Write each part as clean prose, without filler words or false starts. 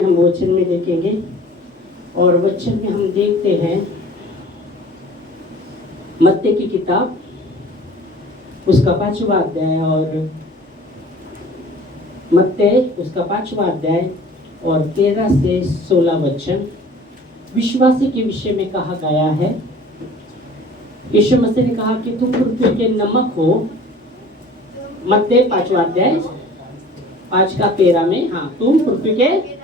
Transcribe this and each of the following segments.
हम वचन में देखेंगे और वचन में हम देखते हैं मत्ती की किताब उसका 5वां अध्याय और मत्ती उसका 5वां अध्याय और 13 से 16 वचन विश्वासी के विषय में कहा गया है। यीशु मसीह ने कहा कि तुम पृथ्वी के नमक हो। मत्ती 5वां अध्याय 5 का 13 में, हाँ, तुम पृथ्वी के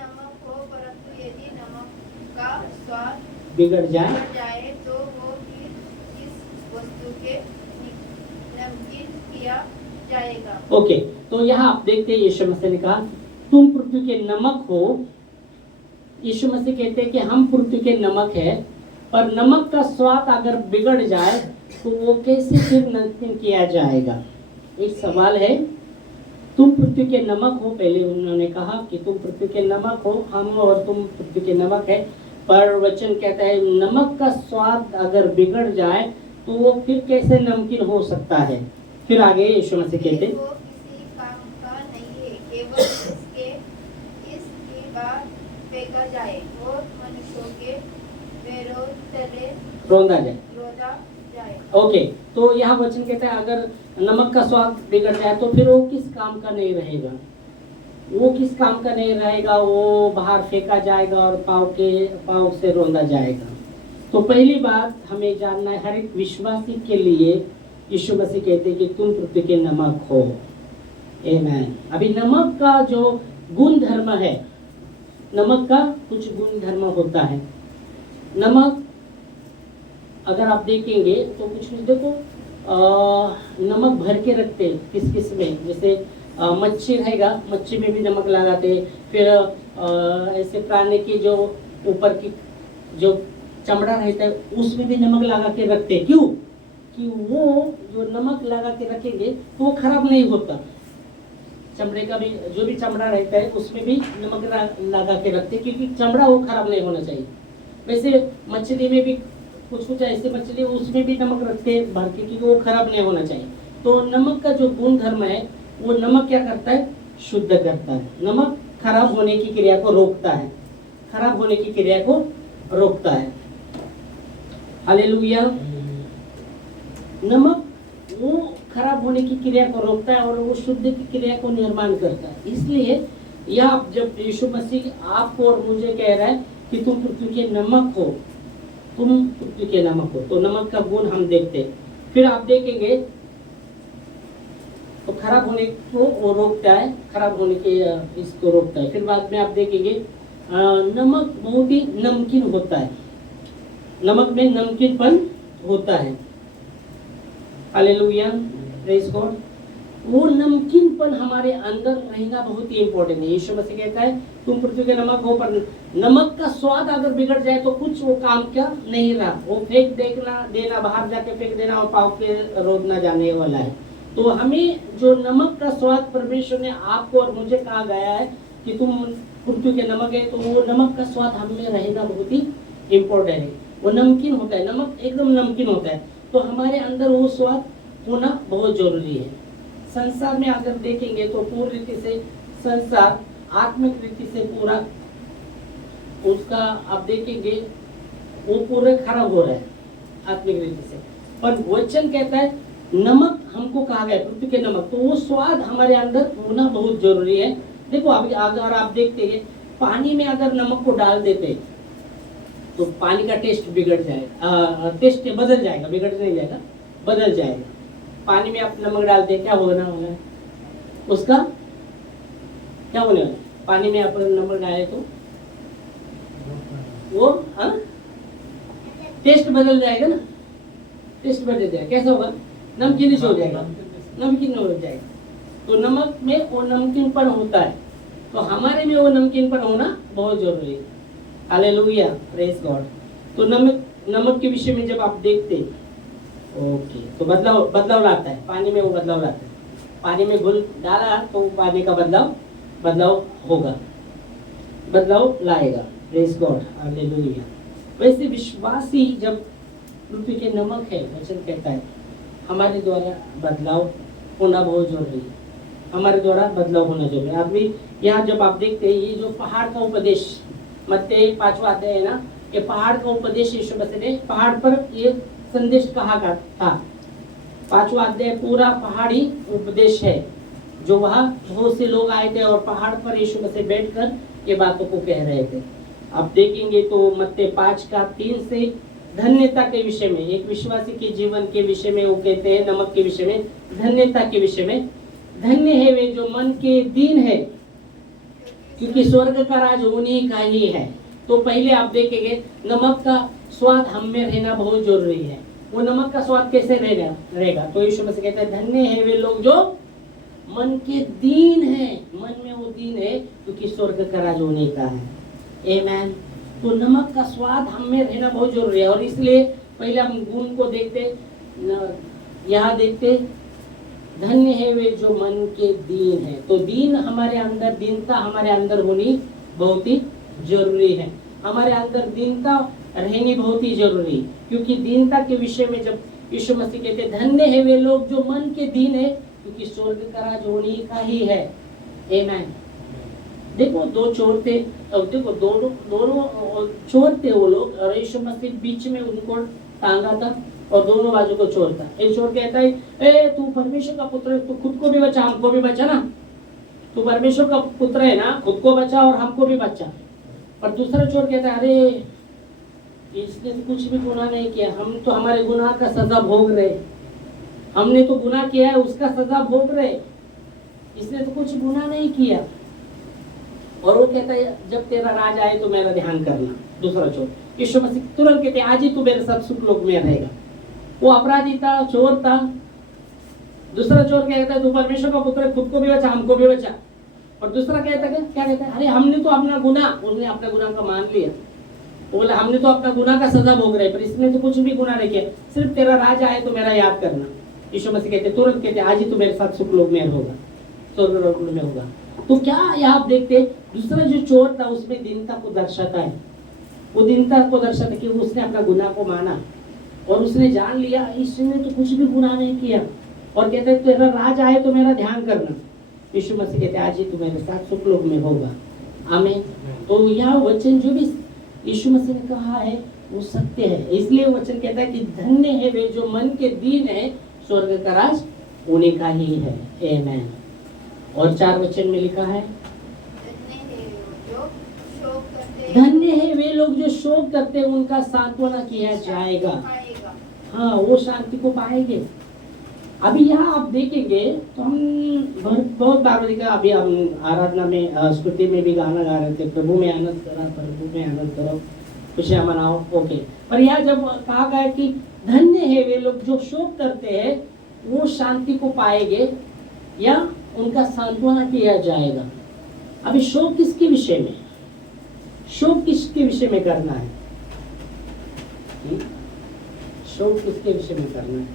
बिगड़ जाए तो वो फिर इस वस्तु के नमकीन किया जाएगा। ओके, तो यहाँ आप देखते हैं यीशु मसीह ने कहा तुम पृथ्वी के नमक हो। यीशु मसीह कहते हैं कि हम पृथ्वी के नमक है, पर नमक का स्वाद अगर बिगड़ जाए तो वो कैसे फिर नमकीन किया जाएगा। एक सवाल है, तुम पृथ्वी के नमक हो। पहले उन्होंने कहा कि तुम पृथ्वी के नमक हो, हम और तुम पृथ्वी के नमक है, पर वचन कहता है नमक का स्वाद अगर बिगड़ जाए तो वो फिर कैसे नमकीन हो सकता है। फिर आगे यीशु मसीह कहते वो किसी काम का नहीं है, केवल इसकी बात फेंका जाए और मनुष्यों के पैरों तले रोंदा जाए। ओके, तो यहाँ वचन कहता है अगर नमक का स्वाद बिगड़ जाए तो फिर वो किस काम का नहीं रहेगा। वो किस काम का नहीं रहेगा, वो बाहर फेंका जाएगा और पाँव से रोंदा जाएगा। तो पहली बात हमें जानना है, हर एक विश्वासी के लिए यीशु मसीह कहते हैं कि तुम पृथ्वी के नमक हो। आमीन। अभी नमक का जो गुण धर्म है, नमक का कुछ गुण धर्म होता है। नमक अगर आप देखेंगे तो कुछ देखो, नमक भर के रखते हैं किस किस में, जैसे मच्छी रहेगा, मच्छी में भी नमक लगाते। फिर ऐसे प्राणी की जो ऊपर की जो चमड़ा रहता है उसमें भी नमक लगा के रखते। क्यों? कि वो जो नमक लगा के रखेंगे तो वो खराब नहीं होता। चमड़े का भी जो भी चमड़ा रहता है उसमें भी नमक लगा के रखते, क्योंकि चमड़ा वो खराब नहीं होना चाहिए। वैसे मछली में भी कुछ ऐसे मछली उसमें भी नमक रखते हैं भर के, क्योंकि वो खराब नहीं होना चाहिए। तो नमक का जो गुण धर्म है, वो नमक क्या करता है? शुद्ध करता है। नमक खराब होने की क्रिया को रोकता है, खराब होने की क्रिया को रोकता है। हालेलुया। नमक वो खराब होने की क्रिया को रोकता है और वो शुद्ध की क्रिया को निर्माण करता है। इसलिए यह जब यीशु मसीह आपको और मुझे कह रहा है कि तुम पृथ्वी के नमक हो, तुम पृथ्वी के नमक हो, तो नमक का गुण हम देखते हैं। फिर आप देखेंगे तो खराब होने को वो रोकता है, खराब होने के इसको रोकता है। फिर बाद में आप देखेंगे नमक बहुत ही नमकीन होता है, नमक में नमकीनपन होता है। Hallelujah, praise God. वो नमकीनपन हमारे अंदर रहना बहुत ही इंपॉर्टेंट है। यीशु मसीह कहता है तुम पृथ्वी के नमक हो, पर नमक का स्वाद अगर बिगड़ जाए तो कुछ वो काम क्या नहीं रहा, वो फेंक देना, बाहर जाके फेंक देना और पाँव के रोदना जाने वाला है। तो हमें जो नमक का स्वाद परमेश्वर ने आपको और मुझे कहा गया है कि तुम पृथ्वी के नमक है, तो वो नमक का स्वाद हम में रहना बहुत ही इम्पोर्टेंट है। वो नमकीन होता है, नमक एकदम नमकीन होता है, तो हमारे अंदर वो स्वाद होना बहुत जरूरी है। संसार में अगर देखेंगे तो पूरी रीति से संसार आत्मिक रीति से पूरा उसका आप देखेंगे वो पूरे खराब हो रहा है आत्मिक रीति से। पर वचन कहता है नमक हमको कहा गया पृथ्वी के नमक, तो वो स्वाद हमारे अंदर होना बहुत जरूरी है। देखो अभी अगर आप देखते हैं पानी में अगर नमक को डाल देते तो पानी का टेस्ट बिगड़ जाएगा, टेस्ट बदल जाएगा, बिगड़ नहीं जाएगा, बदल जाएगा। पानी में आप नमक डालते क्या होना वाला है, उसका क्या होने वाला है? पानी में आप नमक डाले तो वो टेस्ट बदल जाएगा ना, टेस्ट बदल जाएगा। कैसा होगा? नमकीन हो जाएगा, नमकीन हो जाएगा। तो नमक में वो नमकीनपन होता है, तो हमारे में वो नमकीनपन होना बहुत जरूरी है। Hallelujah, praise God. तो नमक के विषय में जब आप देखते ओके, तो बदलाव लाता है, पानी में वो बदलाव लाता है। पानी में घुल डाला तो पानी का बदलाव होगा, बदलाव लाएगा। Praise God, hallelujah. वैसे विश्वासी जब पृथ्वी के नमक है, वचन कहता है हमारे द्वारा बदलाव होना बहुत जरूरी है, हमारे द्वारा बदलाव होना जरूरी है। अभी यहाँ जब आप देखते हैं ये जो पहाड़ का उपदेश मत्ती 5वां अध्याय है ना, ये पहाड़ का उपदेश यीशु मसीह ने पहाड़ पर ये संदेश कहा था। 5वां अध्याय पूरा पहाड़ी उपदेश है, जो वहाँ बहुत से लोग आए थे और पहाड़ पर यीशु मसीह बैठकर ये बातों को कह रहे थे। आप देखेंगे तो मत्ती 5:3 से धन्यता के विषय में, एक विश्वासी के जीवन के विषय में वो कहते हैं, नमक के विषय में, धन्यता के विषय में, धन्य है वे जो मन के दीन है, क्योंकि स्वर्ग का राज उन्हीं का ही है। तो पहले आप देखेंगे नमक का स्वाद हम में रहना बहुत जरूरी है। वो नमक का स्वाद कैसे रहेगा? तो यीशु मसीह कहते हैं धन्य है वे लोग जो मन के दीन है, मन में वो दीन है, क्योंकि स्वर्ग का राज उन्हीं का है। आमेन। तो नमक का स्वाद हम में रहना बहुत जरूरी है, और इसलिए पहले हम गुण को देखते, यहाँ देखते धन्य है वे जो मन के दीन है। तो दीन हमारे अंदर, दीनता हमारे अंदर होनी बहुत ही जरूरी है। हमारे अंदर दीनता रहनी बहुत ही जरूरी, क्योंकि दीनता के विषय में जब यीशु मसीह कहते धन्य है वे लोग जो मन के दीन है, क्योंकि स्वर्ग का राज उन्हीं का ही है। आमेन। देखो दो चोर थे, अब देखो दोनों चोर थे वो लोग, और यीशु मसीह बीच में उनको टांगा था और दोनों बाजू को चोर था। एक चोर कहता है ए तू परमेश्वर का पुत्र है, तू खुद को भी बचा हमको भी बचा ना, तू परमेश्वर का पुत्र है ना, खुद को बचा और हमको भी बचा। और दूसरा चोर कहता है अरे इसने तो कुछ भी गुनाह नहीं किया, हम तो हमारे गुनाह का सजा भोग रहे, हमने तो गुनाह किया है उसका सजा भोग रहे, इसने तो कुछ गुनाह नहीं किया। और वो कहता है जब तेरा राज आए तो मेरा ध्यान करना। दूसरा चोर, यीशु मसीह तुरंत कहते आज ही तू मेरे साथ सुख लोक में रहेगा। वो अपराधी था, चोर था। दूसरा चोर कहता है तू परमेश्वर का पुत्र है, खुद को भी बचा हमको भी बचा। और दूसरा कहता है क्या कहता है, अरे हमने तो अपना गुनाह, उसने अपना गुनाह का मान लिया, वो बोला हमने तो अपना गुनाह का सजा भोग रहे, पर इसने तो कुछ भी गुनाह नहीं किया, सिर्फ तेरा राज आए तो मेरा याद करना। यीशु मसीह कहते तुरंत कहते आज ही तो मेरे साथ सुख लोक में होगा, स्वर्ग लोक में होगा। तो क्या यहाँ आप देखते दूसरा जो चोर था उसमें दीनता को दर्शाता है। वो दीनता को दर्शाता है कि उसने अपना गुनाह को माना और उसने जान लिया इसने तो कुछ भी गुनाह नहीं किया, और कहते तेरा राज आए तो मेरा ध्यान करना। यीशु मसीह कहते आज ही तू मेरे साथ सुख लोक में होगा। आमीन। तो यह वचन जो भी यीशु मसीह ने कहा है वो सत्य है, इसलिए वचन कहता है कि धन्य है वे जो मन के दीन है, स्वर्ग का राज उन्हीं का ही है। आमीन। और 4 वचन में लिखा है धन्य है वे लोग जो शोक करते हैं, उनका सांत्वना किया जाएगा। हाँ, वो शांति को पाएंगे। अभी यहाँ आप देखेंगे तो हम बहुत बार देखा, अभी हम आराधना में स्तुति में भी गाना गा रहे थे, प्रभु में आनंद करो, प्रभु में आनंद करो, खुशियाँ मनाओ। ओके, पर यहाँ जब कहा गया कि धन्य है वे लोग जो शोक करते हैं, वो शांति को पाएंगे या उनका सांत्वना किया जाएगा। अभी शोक किसके विषय में, शोक किसके विषय में करना है? शोक किसके विषय में करना है?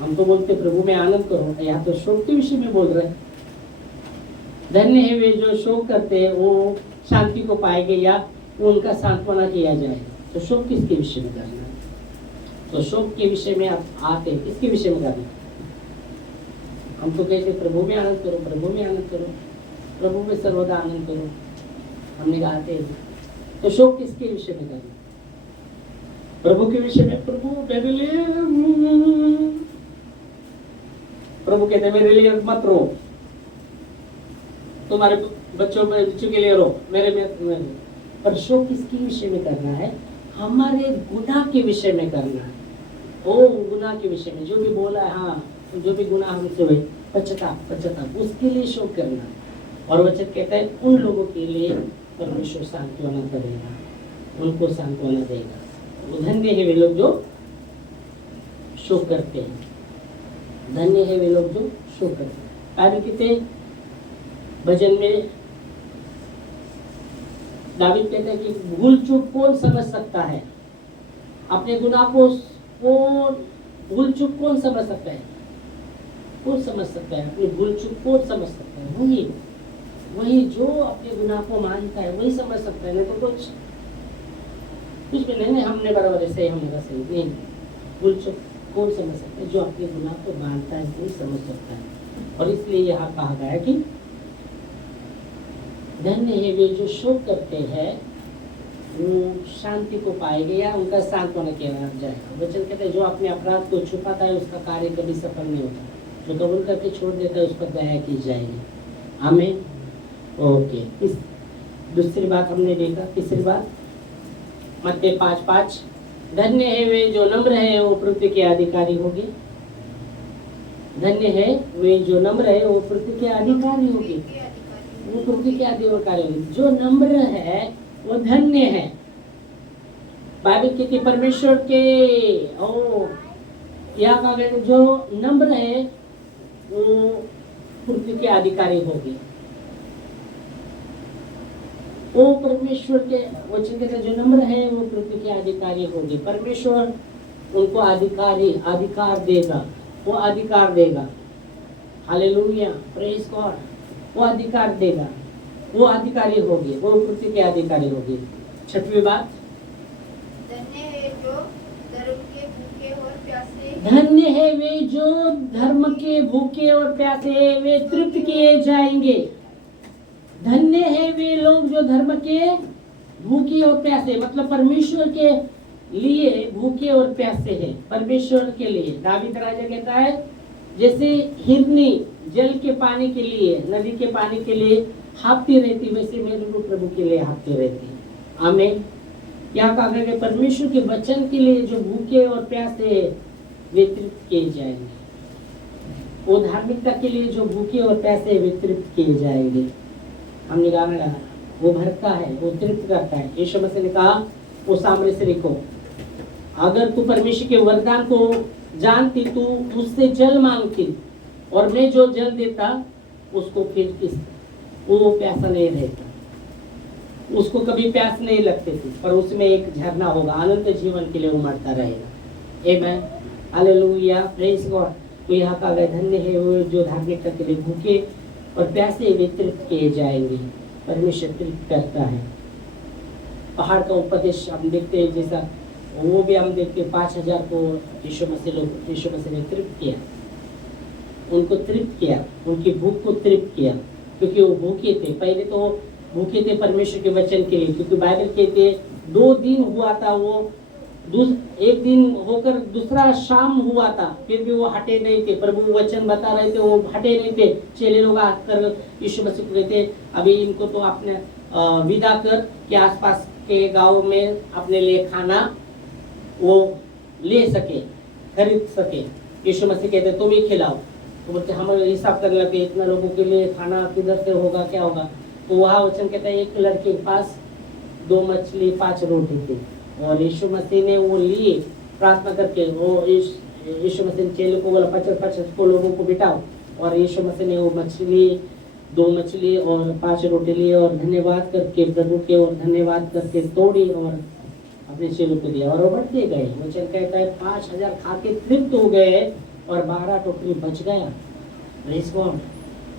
हम तो बोलते प्रभु में आनंद करो, यहाँ तो शोक के विषय में बोल रहे हैं। धन्य है वे जो शोक करते हैं, वो शांति को पाएंगे या उनका सांत्वना किया जाएगा। तो शोक किसके विषय में करना है? तो शोक के विषय में आप आते हैं, किसके विषय में करना है? हम तो कहते प्रभु में आनंद करो, प्रभु में आनंद करो, प्रभु में सर्वदा आनंद करो, हमने गाते हैं। तो शोक किसके विषय में करना? प्रभु के विषय में। प्रभु कहते मेरे लिए मत रो, तुम्हारे बच्चों के लिए रो, मेरे में। पर शोक किसके विषय में करना है? हमारे गुनाह के विषय में करना है। ओ गुनाह के विषय में जो भी बोला है, हाँ जो भी गुनाह हमसे हुए, पश्चाताप, उसके लिए शोक करना है। और वचन कहता है उन लोगों के लिए परमेश्वर सांत्वना करेगा, उनको सांत्वना देगा। धन्य है वे लोग जो शोक करते हैं, धन्य है वे लोग जो शोक करते हैं। कार्य कितने भजन में दावीद कहते हैं कि भूल चूक कौन समझ सकता है, अपने गुनाह को भूल चूक कौन समझ सकता है? कौन समझ सकता है अपनी भूल चूक? कौन समझ सकता है? वही जो अपने गुनाह को मानता है वही समझ सकता है, नहीं तो कुछ भी नहीं, हमने बराबर ऐसे हमने सही नहीं। भूल चूक कौन समझ सकता है? जो अपने गुनाह को मानता है वही समझ सकता है। और इसलिए यहाँ कहा गया कि धन्य है वे जो शोक करते हैं, वो शांति को पाएंगे या उनका सांत्वना किया जाएगा। वचन कहते हैं जो अपने अपराध को छुपाता है उसका कार्य कभी सफल नहीं होता, जो कबूल करके छोड़ देता है उस पर दया की जाएगी। आमीन। ओके, इस दूसरी बात हमने देखा। तीसरी बात मत्ती 5:5, धन्य है वे जो नम्र है वो पृथ्वी के अधिकारी होंगे। धन्य है वे जो नम्र है वो पृथ्वी के अधिकारी होंगे। वो पृथ्वी के अधिकारी होंगे। जो नम्र है वो धन्य है। बाइबल कहती परमेश्वर के यहाँ का जो नम्र है वो पृथ्वी के अधिकारी होंगे। वो परमेश्वर के वचन के जो नम्र है वो पृथ्वी के अधिकारी होंगे। परमेश्वर उनको अधिकार देगा, वो अधिकार देगा। Hallelujah, praise God. वो अधिकार देगा, वो अधिकारी होगी, वो पृथ्वी के अधिकारी होगी। छठवीं बात, धन्य है जो धर्म के भूखे और प्यासे, धन्य है वे जो धर्म के भूखे और प्यासे, वे तृप्त किए जाएंगे। धन्य है वे लोग जो धर्म के भूखे और प्यासे, मतलब परमेश्वर के लिए भूखे और प्यासे हैं। परमेश्वर के लिए दावीद राजा कहता है जैसे हिरनी जल के पानी के लिए, नदी के पानी के लिए हाँफती रहती, वैसे मेरे रूप प्रभु के लिए हाँफती रहती। आमीन। यहाँ कहा गया परमेश्वर के वचन के लिए जो भूखे और प्यासे वे तृप्त किए जाएंगे। वो धार्मिकता के लिए जो भूखे और प्यासे वे तृप्त किए जाएंगे। हमने गाना वो भरता है, वो तृप्त करता है। यीशु मसीह ने कहा वो सामरी स्त्री को, अगर तू परमेश्वर के वरदान को जानती तू मुझसे जल मांगती और मैं जो जल देता उसको फिर किस वो प्यासा नहीं रहता, उसको कभी प्यास नहीं लगती थी, पर उसमें एक झरना होगा, अनंत जीवन के लिए उमड़ता रहेगा। आमीन, हालेलुया, प्रेज गॉड। तो यहाँ का धन्य है वो जो धार्मिकता के लिए भूखे और प्यासे वे तृप्त किए जाएंगे। परमेश्वर तृप्त करता है। पहाड़ का उपदेश हम देखते हैं, जैसा वो भी हम देखते 5,000 को यीशु मसीह ने तृप्त किया, उनको तृप्त किया, उनकी भूख को तृप्त किया, क्योंकि वो भूखे थे। पहले तो भूखे थे परमेश्वर के वचन के लिए, क्योंकि बाइबल कहते 2 दिन हुआ था, वो एक दिन होकर दूसरा शाम हुआ था, फिर भी वो हटे नहीं थे। प्रभु वचन बता रहे थे, वो हटे नहीं थे। चेले लोग आकर यीशु मसीह को कहते अभी इनको तो आपने विदा कर के आसपास के गांव में अपने लिए खाना वो ले सके, खरीद सके। यीशु मसीह कहते तुम ही खिलाओ। तो बोलते हम हिसाब करने लगे इतना लोगों के लिए खाना किधर से होगा, क्या होगा। तो वहाँ वचन कहता है एक लड़के के पास 2 मछली 5 रोटी थी, और यीशु मसीह ने वो लिए प्रार्थना करके। वो यीशु मसीह ने चेले को बोला 50 को लोगों को बिठाओ, और यीशु मसीह ने वो 2 मछली और 5 रोटी लिए और धन्यवाद करके प्रभु के और धन्यवाद करके तोड़ी और अपने चेलों को दिया, और वो बढ़ते गए। वचन कहता है 5,000 खा के तृप्त हो गए और 12 टोकरी बच गया। Praise God,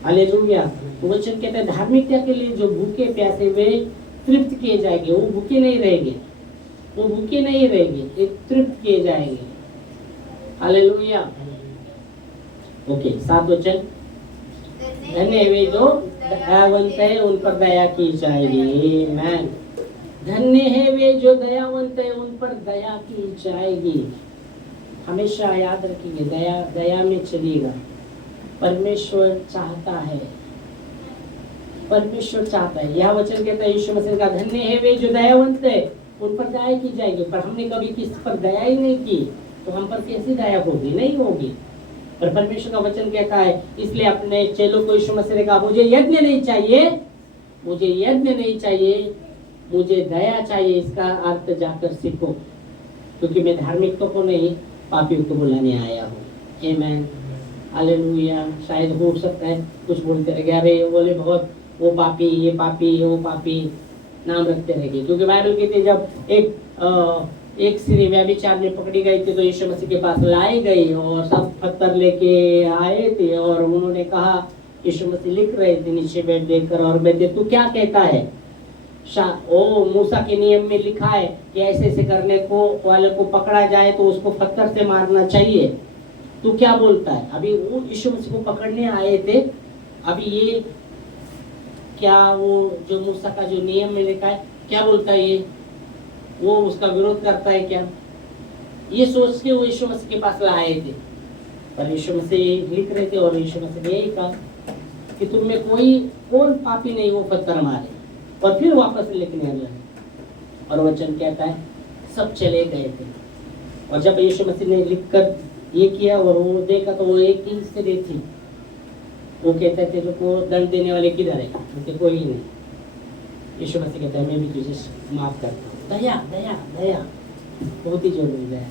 hallelujah. वचन कहता है धार्मिकता के लिए जो भूखे प्यासे वे तृप्त किए जाएंगे। वो भूखे नहीं रहेंगे, वो भूखे नहीं रहेंगे, एक तृप्त किए जाएंगे। हालेलुया। ओके, 7 वचन, धन्य वे जो दयावंत है उन पर दया की जाएगी। आमीन। धन्य है वे जो दयावंत है उन पर दया की जाएगी। हमेशा याद रखिए, दया में चलिएगा। परमेश्वर चाहता है, परमेश्वर चाहता है। यह वचन कहता है यीशु मसीह का, धन्य है वे जो दयावंत है उन पर दया की जाएगी। पर हमने कभी किसी पर दया ही नहीं की, तो हम पर कैसी दया होगी? नहीं होगी। पर परमेश्वर का वचन कहता है, इसलिए अपने चेलों को यीशु मसीह ने कहा, मुझे यज्ञ नहीं चाहिए, मुझे यज्ञ नहीं चाहिए, मुझे दया चाहिए। इसका अर्थ जाकर सीखो, क्योंकि मैं धार्मिकों को नहीं पापियों को बुलाने आया हूँ। आमीन, हालेलुया। शायद हो सकता है कुछ बोलते रह गए, अरे बोले बहुत वो पापी, ये पापी, वो पापी, नाम रखते रह गए। क्योंकि बाइबल कहते जब एक स्त्री व्यभिचार में पकड़ी गई थी तो यीशु मसीह के पास लाई गई और सब पत्थर लेके आए थे, और उन्होंने कहा, यीशु मसीह लिख रहे थे नीचे बैठ देकर, और बेटे तू क्या कहता है? मूसा के नियम में लिखा है कि ऐसे ऐसे करने को वाले को पकड़ा जाए तो उसको पत्थर से मारना चाहिए, तू क्या बोलता है? अभी वो यीशु मसीह को पकड़ने आए थे, अभी ये क्या वो जो मूसा का जो नियम में लिखा है क्या बोलता है ये, वो उसका विरोध करता है क्या? ये सोच के वो यीशु मसीह के पास लाए थे। पर यीशु मसीह लिख रहे थे और यीशु मसीह ने यही कहा कि तुम में कौन पापी नहीं वो पत्थर मारे, और फिर वापस लिखने लगे। और वचन कहता है सब चले गए थे। और जब यीशु मसीह ने लिखकर ये किया और वो देखा तो वो एक ही स्त्री थी। वो कहते थे को दंड देने वाले किधर है? उनके कोई नहीं। यीशु मसीह कहता है मैं भी तुझे माफ करता हूँ। दया दया दया बहुत ही जरूरी है।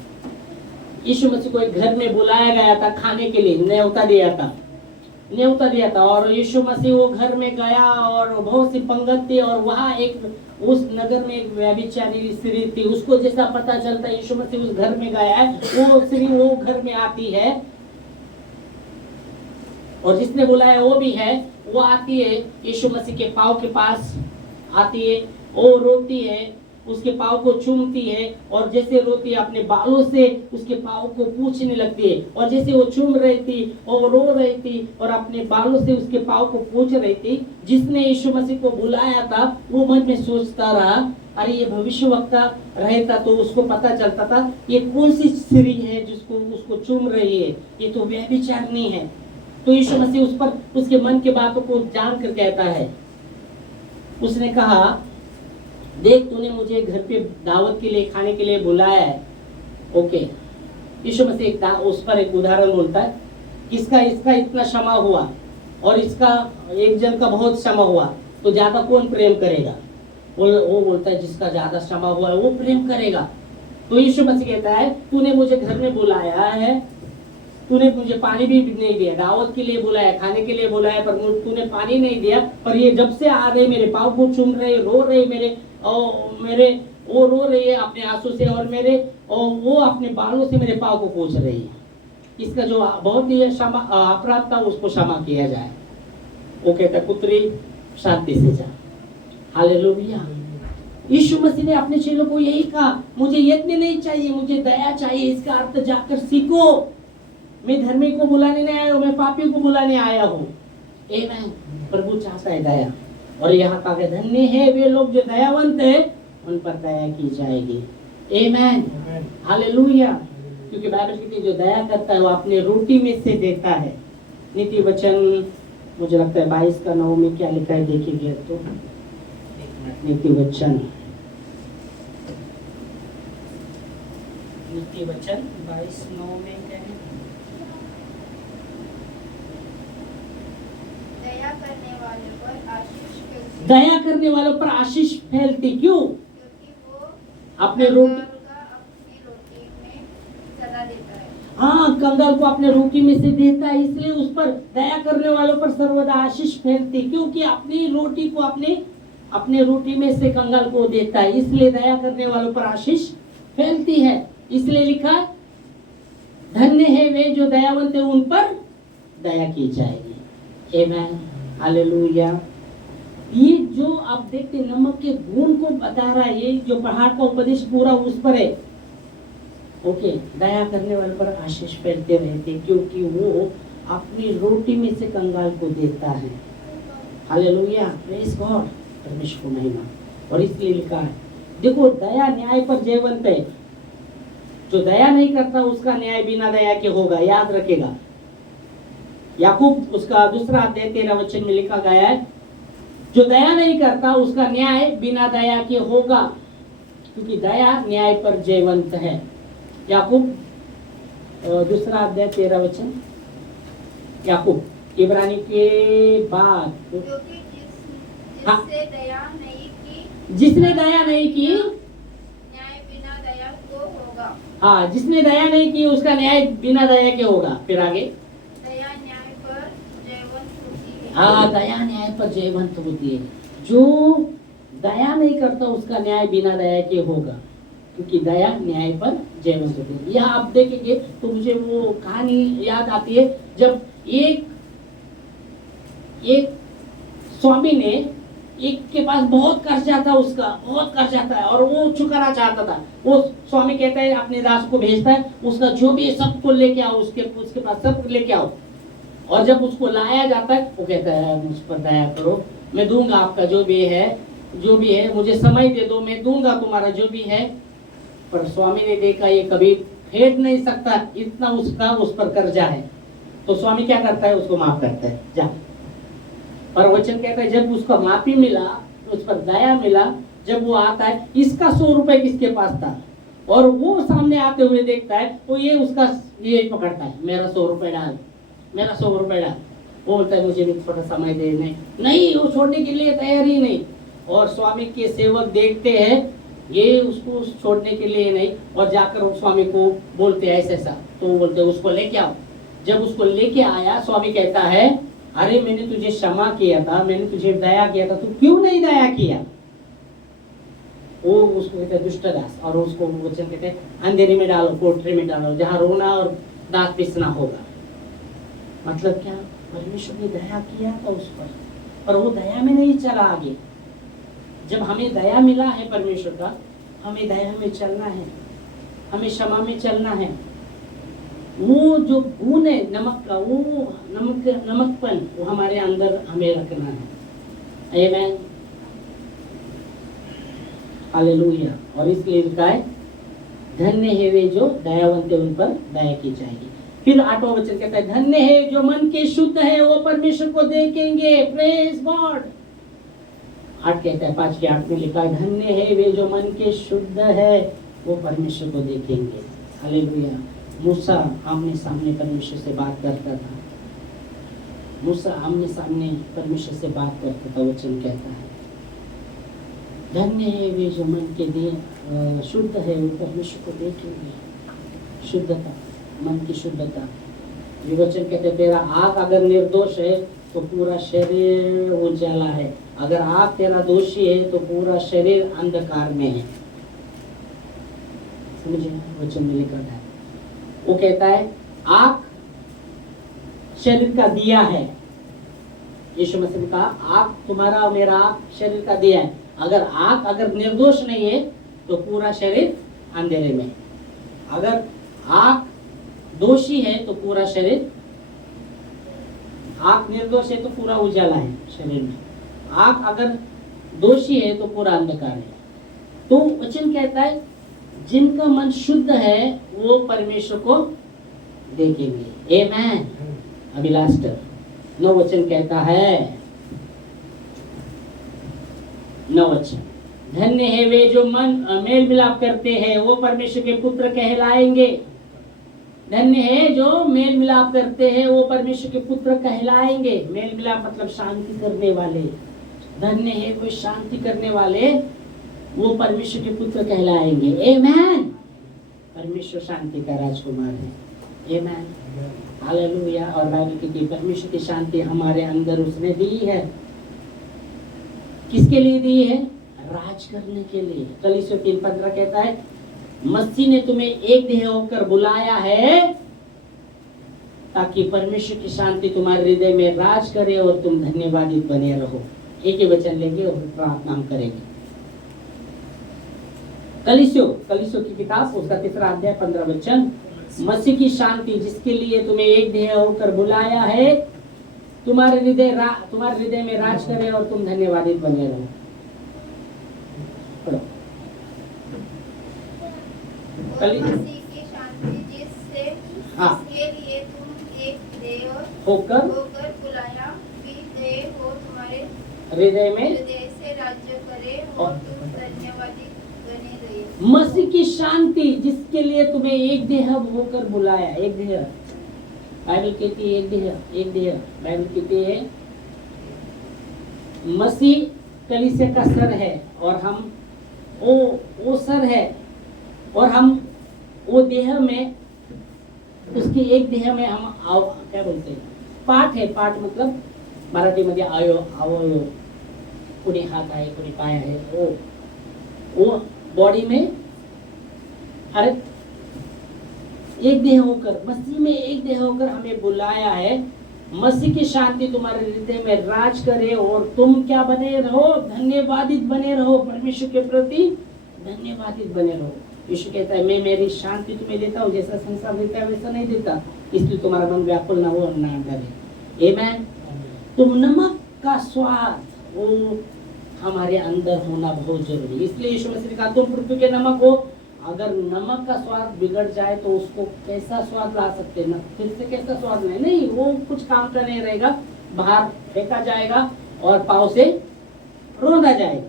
यीशु मसीह को एक घर में बुलाया गया था खाने के लिए, न्योता दिया था और यीशु मसीह वो घर में गया और बहुत सी पंगत थी और वहाँ एक उस नगर में एक व्यभिचारी स्त्री थी। उसको जैसा पता चलता है यीशु मसीह उस घर में गया है, वो स्त्री वो घर में आती है और जिसने बुलाया वो भी है, वो आती है यीशु मसीह के पाँव के पास आती है, वो रोती है, उसके पाँव को चूमती है और जैसे रोती है अपने बालों से उसके पाँव को पूछने लगती है। और जैसे वो चूम रही थी और रो रही थी और अपने बालों से उसके पाँव को पूछ रही थी, जिसने यीशु मसीह को बुलाया था वो मन में सोचता रहा, अरे ये भविष्यवक्ता रहता तो उसको पता चलता था ये कौन सी स्त्री है जिसको उसको चूम रही है, ये तो व्यभिचारिणी है। तो यीशु मसीह उस पर उसके मन के बातों को जान कर कहता है, उसने कहा देख तूने मुझे घर पे दावत के लिए खाने के लिए बुलाया है। ओके, यीशु मसीह उस पर एक उदाहरण बोलता है, इसका इतना क्षमा हुआ और इसका एक जन का बहुत क्षमा हुआ तो ज्यादा कौन प्रेम करेगा? वो बोलता है जिसका ज्यादा क्षमा हुआ है वो प्रेम करेगा। तो यीशु मसीह कहता है तूने मुझे घर में बुलाया है, तूने मुझे पानी भी नहीं दिया, दावत के लिए बुलाया, खाने के लिए बुलाया, पर तूने पानी नहीं दिया। पर ये जब से आ रहे मेरे पाँव को चूम रहे, रो रहे मेरे वो रो रही है अपने आंसू से और वो अपने बालों से मेरे पाँव को पोंछ रही है। इसका जो बहुत ही अपराध था उसको क्षमा किया जाए। वो कहता पुत्री शांति से जा। हालेलुया। यीशु मसीह ने अपने चेलों को यही कहा, मुझे यत्न नहीं चाहिए, मुझे दया चाहिए। इसका अर्थ जाकर सीखो, मैं धर्मी को बुलाने नहीं आया हूँ, मैं पापी को बुलाने आया हूँ। आमीन। प्रभु चाहता है दया। और यहाँ कहा गया धन्य है वे लोग जो दयावंत है, उन पर दया की जाएगी। आमीन। हालेलुया। क्योंकि बाइबल कहती है जो दया करता है वो अपने रोटी में से देता है। नीति वचन मुझे लगता है 22:9 में क्या लिखा है देखिए तो, नीति वचन 22:9 में क्या है? दया करने वालों पर आशीष फैलती। क्यों? क्योंकि वो अपने रोटी में सदा देता है। हाँ, कंगाल को अपने रोटी में से देता है, इसलिए उस पर दया करने वालों पर सर्वदा आशीष फैलती। क्योंकि अपनी रोटी को अपने रोटी में से कंगाल को देता है, इसलिए दया करने वालों पर आशीष फैलती है। इसलिए लिखा धन्य है वे जो दयावंत है, उन पर दया की जाएगी। आमीन। हालेलुया। ये जो आप देखते नमक के गुण को बता रहा है, ये जो पहाड़ का उपदेश पूरा उस पर है। ओके, दया करने वाले पर आशीष फैलते रहते क्योंकि वो अपनी रोटी में से कंगाल को देता है। हालेलुया, प्रेज गॉड, परमेश्वर को महिमा। और इसलिए लिखा है देखो दया न्याय पर जयवंत है, जो दया नहीं करता उसका न्याय बिना दया के होगा। याद रखेगा, याकूब उसका 2 अध्याय 13 वचन में लिखा गया है जो दया नहीं करता उसका न्याय बिना दया के होगा, क्योंकि दया न्याय पर जयवंत है। याकूब 2 अध्याय 13 वचन, याकूब इब्रानी के बाद, जिसने दया नहीं की न्याय बिना दया को होगा। हाँ, जिसने दया नहीं की उसका न्याय बिना दया के होगा। फिर आगे दया न्याय पर जयवंत होती है। हाँ, दया न्याय पर जयवंत होती है। जो दया नहीं करता उसका न्याय बिना दया के होगा, क्योंकि दया न्याय पर जयवंत होती है। यह आप देखेंगे तो मुझे वो कहानी याद आती है जब एक स्वामी ने एक के पास बहुत कर्जा था, उसका बहुत कर्जा था और वो चुकाना चाहता था। वो स्वामी कहता है अपने दास को भेजता है, उसका जो भी सबको लेके आओ, उसके पास सब लेके आओ। और जब उसको लाया जाता है वो कहता है मुझ पर दया करो, मैं दूंगा आपका जो भी है, मुझे समय दे दो, मैं दूंगा तुम्हारा जो भी है। पर स्वामी ने देखा ये कभी फेड नहीं सकता, इतना उसका उस पर कर्जा है। तो स्वामी क्या करता है, उसको माफ करता है, जा। पर वचन कहता है जब उसको माफी मिला, उस पर दया मिला, जब वो आता है, इसका 100 रुपए किसके पास था, और वो सामने आते हुए देखता है, वो ये उसका ये पकड़ता है, मेरा 100 रुपए डाल, मेरा 100 रुपए डाल। वो बोलता है मुझे भी थोड़ा समय दे, नहीं, वो छोड़ने के लिए तैयार ही नहीं। और स्वामी के सेवक देखते हैं ये उसको छोड़ने के लिए नहीं, और जाकर वो स्वामी को बोलते हैं ऐसा, तो वो बोलते हैं उसको लेके आओ। जब उसको लेके आया, स्वामी कहता है अरे मैंने तुझे क्षमा किया था, मैंने तुझे दया किया था, तू क्यों नहीं दया किया। वो उसको कहते हैं दुष्ट दास, और उसको वचन कहते हैं अंधेरे में डालो, कोठरी में डालो, जहाँ रोना और दांत पिसना होगा। मतलब क्या, परमेश्वर ने दया किया था उस पर वो दया में नहीं चला आगे। जब हमें दया मिला है परमेश्वर का, हमें दया में चलना है, हमें क्षमा में चलना है। वो जो गुण है नमक का, वो नमकपन वो हमारे अंदर हमें रखना है। आमेन, हालेलुया। और इसलिए लिखा है धन्य है वे जो दयावंत है, उन पर दया की जाएगी। फिर 8वां वचन कहता है धन्य है जो मन के शुद्ध है, वो परमेश्वर को देखेंगे। Praise God. 8 कहता है 5:8 में लिखा है धन्य है वे जो मन के शुद्ध है, वो परमेश्वर को देखेंगे। हालेलुया। मूसा आमने सामने परमेश्वर से बात करता था, मूसा आमने सामने परमेश्वर से बात करता था। वचन कहता है धन्य है वे जो मन के शुद्ध है, वो परमेश्वर को देखेंगे। शुद्धता, मन की शुद्धता। ये वचन कहते हैं तेरा आँख अगर निर्दोष है तो पूरा शरीर उजाला है, अगर आँख तेरा दोषी है तो पूरा शरीर अंधकार में है। समझे, वचन में लिखा है। वो कहता है आँख शरीर का दिया है। यीशु मसीह ने कहा आँख तुम्हारा और मेरा आँख शरीर का दिया है। अगर आँख अगर निर्दोष नहीं है तो पूरा शरीर अंधेरे में। अगर आँख दोषी है तो पूरा शरीर, आँख निर्दोष है तो पूरा उजाला है शरीर में, आँख अगर दोषी है तो पूरा अंधकार है। तो वचन कहता है जिनका मन शुद्ध है वो परमेश्वर को देखेंगे। आमेन। अभी लास्ट 9 वचन कहता है, 9 वचन धन्य है वे जो मन मेल मिलाप करते हैं, वो परमेश्वर के पुत्र कहलाएंगे। धन्य है जो मेल मिलाप करते हैं, वो परमेश्वर के पुत्र कहलाएंगे। मेल मिलाप मतलब शांति करने वाले। धन्य है वो शांति करने वाले, वो परमेश्वर के पुत्र कहलाएंगे। आमेन। परमेश्वर शांति का राजकुमार है। आमेन, हालेलुया। और बाइबल कहती है परमेश्वर की शांति हमारे अंदर उसने दी है। किसके लिए दी है? राज करने के लिए। कलीसियों 3:15 कहता है मसीह ने तुम्हें एक देह होकर बुलाया है ताकि परमेश्वर की शांति तुम्हारे हृदय में राज करे और तुम धन्यवादित बने रहो। एक ही वचन लेंगे और प्रार्थना हम करेंगे। कलीसियों की किताब उसका 3 अध्याय 15 वचन, मसीह की शांति जिसके लिए तुम्हें एक देह होकर बुलाया है तुम्हारे हृदय में राज करे और तुम धन्यवादित बने रहो। पढ़ो। मसीह की शांति जिसके लिए तुम एक देह होकर बुलाया भी गए हो तुम्हारे हृदय से राज्य करे और तुम धन्यवादित बने रहे। मसीह की शांति जिसके लिए तुम्हें एक देह होकर बुलाया। एक देह, बाइबल कहती है एक देह। बाइबल कहती है मसीह कलीसिया का सर है और हम वो सर है और हम वो देह में, उसके एक देह में हम क्या बोलते हैं, पार्ट है। पार्ट मतलब मराठी मध्ये अवयव, कोणी हात आहे कोणी पाय आहे, वो बॉडी में हर एक देह होकर, मसीह में एक देह होकर हमें बुलाया है। मसीह की शांति तुम्हारे हृदय में राज करे और तुम क्या बने रहो? धन्यवादित बने रहो। परमेश्वर के प्रति धन्यवादित बने रहो। यीशु कहता है मैं मेरी शांति तुम्हें देता हूँ, जैसा संसार देता है वैसा नहीं देता, इसलिए तुम्हारा मन व्याकुल ना हो और ना डरे। आमेन। तुम नमक का स्वाद वो हमारे अंदर होना बहुत जरूरी है। इसलिए यीशु मसीह ने कहा तुम पृथ्वी के नमक हो, अगर नमक का स्वाद बिगड़ जाए तो उसको कैसा स्वाद ला सकते हैं ना, फिर से कैसा स्वाद नहीं, वो कुछ काम का नहीं रहेगा, बाहर फेंका जाएगा और पाव से रौंदा जाएगा।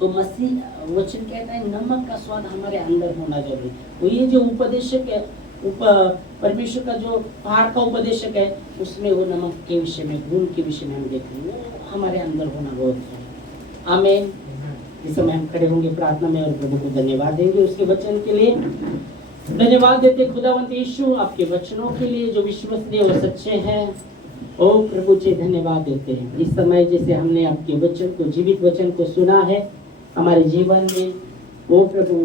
तो मसीह वचन कहता है नमक का स्वाद हमारे अंदर होना जरूरी। तो ये जो उपदेशक है, परमेश्वर का जो पहाड़ का उपदेशक है, उसमें वो नमक के विषय में, गुण के विषय में हम देखेंगे, वो हमारे अंदर होना बहुत है। आमीन। इस समय हम खड़े होंगे प्रार्थना में और प्रभु को धन्यवाद देंगे उसके वचन के लिए। धन्यवाद देते खुदावंत यीशु आपके वचनों के लिए जो विश्वसनीय और सच्चे हैं। ओ प्रभु जी धन्यवाद देते हैं इस समय जैसे हमने आपके वचन को, जीवित वचन को सुना है हमारे जीवन में। ओ प्रभु